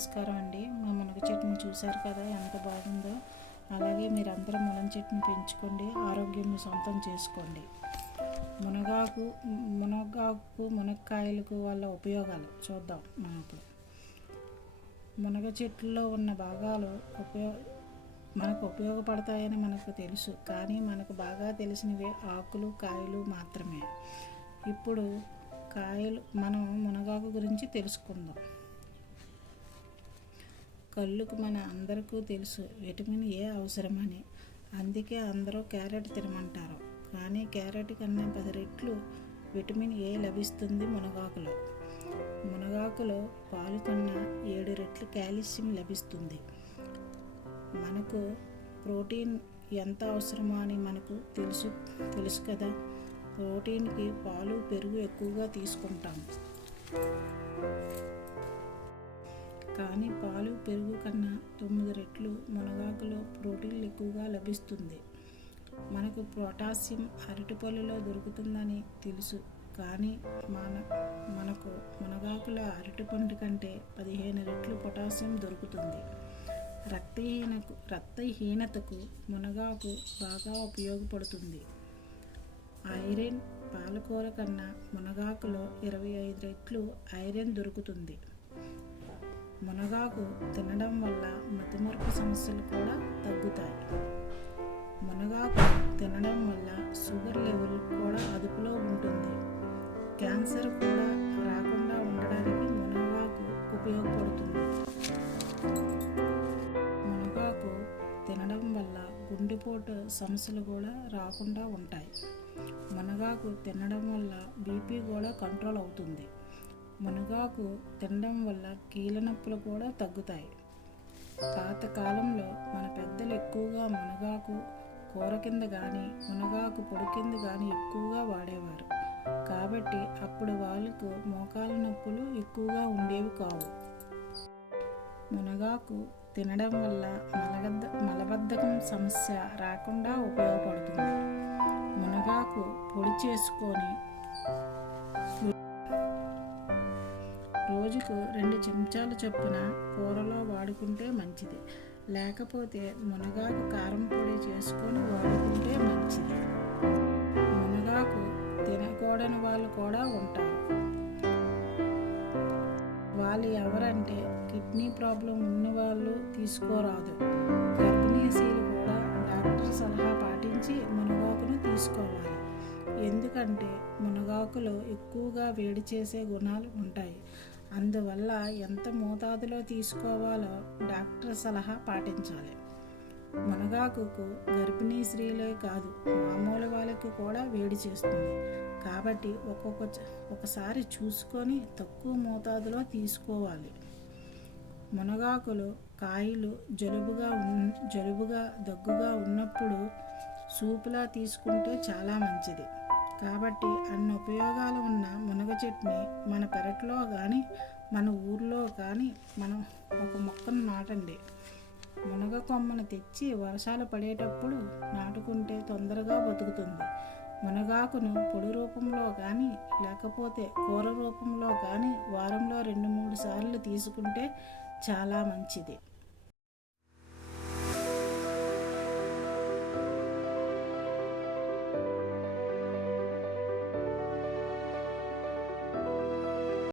నమస్కారం అండి. మా మునగ చెట్టుని చూశారు కదా ఎంత బాగుందో. అలాగే మీరందరూ మునగ చెట్టుని పెంచుకోండి ఆరోగ్యం మీ సొంతం చేసుకోండి. మునగాకు మునగాకు మునక్కాయలకు వల్ల ఉపయోగాలు చూద్దాం మనం ఇప్పుడు మునగ చెట్టులో ఉన్న భాగాలు ఉపయోగ మనకు ఉపయోగపడతాయని మనకు తెలుసు కానీ మనకు బాగా తెలిసినవి ఆకులు కాయలు మాత్రమే. ఇప్పుడు కాయలు మనం మునగాకు గురించి తెలుసుకుందాం. కళ్ళుకు మన అందరికీ తెలుసు విటమిన్ ఏ అవసరమని. అందుకే అందరూ క్యారెట్ తినమంటారు. కానీ క్యారెట్ కన్నా పది రెట్లు విటమిన్ ఏ లభిస్తుంది మునగాకులో. మునగాకులో పాలు కన్నా ఏడు రెట్లు కాల్షియం లభిస్తుంది. మనకు ప్రోటీన్ ఎంత అవసరమో అని మనకు తెలుసు తెలుసు కదా. ప్రోటీన్కి పాలు పెరుగు ఎక్కువగా తీసుకుంటాం కానీ పాలు పెరుగు కన్నా తొమ్మిది రెట్లు మునగాకులో ప్రోటీన్లు ఎక్కువగా లభిస్తుంది. మనకు పొటాషియం అరటిపళ్ళులో దొరుకుతుందని తెలుసు. కానీ మన మనకు మునగాకుల అరటిపండు కంటే పదిహేను రెట్లు పొటాషియం దొరుకుతుంది. రక్తహీనకు రక్తహీనతకు మునగాకు బాగా ఉపయోగపడుతుంది. ఐరన్ పాలకూర కన్నా మునగాకులో ఇరవై ఐదు రెట్లు ఐరన్ దొరుకుతుంది. మునగాకు తినడం వల్ల మతిమరుపు సమస్యలు కూడా తగ్గుతాయి. మునగాకు తినడం వల్ల షుగర్ లెవెల్ కూడా అదుపులో ఉంటుంది. క్యాన్సర్ కూడా రాకుండా ఉండడానికి మునగాకు ఉపయోగపడుతుంది. మునగాకు తినడం వల్ల గుండెపోటు సమస్యలు కూడా రాకుండా ఉంటాయి. మునగాకు తినడం వల్ల బీపీ కూడా కంట్రోల్ అవుతుంది. మునగాకు తినడం వల్ల కీళ్ళ నొప్పులు కూడా తగ్గుతాయి. పాతకాలంలో మన పెద్దలు ఎక్కువగా మునగాకు కూర కింద కానీ మునగాకు పొడి కింద కానీ ఎక్కువగా వాడేవారు. కాబట్టి అప్పుడు వాళ్ళకు మోకాల నొప్పులు ఎక్కువగా ఉండేవి కావు. మునగాకు తినడం వల్ల మలగద్ద మలబద్ధకం సమస్య రాకుండా ఉపయోగపడుతుంది. మునగాకు పొడి చేసుకొని రోజుకు రెండు చెంచాలు చొప్పున కూరలో వాడుకుంటే మంచిది. లేకపోతే మునగాకు కారం పొడి చేసుకొని వాడుకుంటే మంచిది. మునగాకు తినకూడని వాళ్ళు కూడా ఉంటారు. వాళ్ళు ఎవరంటే కిడ్నీ ప్రాబ్లం ఉన్న వాళ్ళు తీసుకోరాదు గర్భిణీశీలు కూడా డాక్టర్ సలహా పాటించి మునగాకును తీసుకోవాలి. ఎందుకంటే మునగాకులో ఎక్కువగా వేడి చేసే గుణాలు ఉంటాయి. అందువల్ల ఎంత మోతాదులో తీసుకోవాలో డాక్టర్ సలహా పాటించాలి. మునగాకుకు గర్భిణీ స్త్రీలే కాదు మామూలు వాళ్ళకి కూడా వేడి చేస్తుంది. కాబట్టి ఒక్కొక్క ఒకసారి చూసుకొని తక్కువ మోతాదులో తీసుకోవాలి. మునగాకులు కాయలు జలుబుగా జలుబుగా దగ్గుగా ఉన్నప్పుడు సూపులా తీసుకుంటే చాలా మంచిది. కాబట్టి అన్ని ఉపయోగాలు ఉన్న మునగ చెట్టుని మన పెరట్లో కానీ మన ఊర్లో కానీ మనం ఒక మొక్కను నాటండి. మునగ కొమ్మను తెచ్చి వర్షాలు పడేటప్పుడు నాటుకుంటే తొందరగా బతుకుతుంది. మునగాకును పొడి రూపంలో కానీ లేకపోతే కూర రూపంలో కానీ వారంలో రెండు మూడు సార్లు తీసుకుంటే చాలా మంచిది.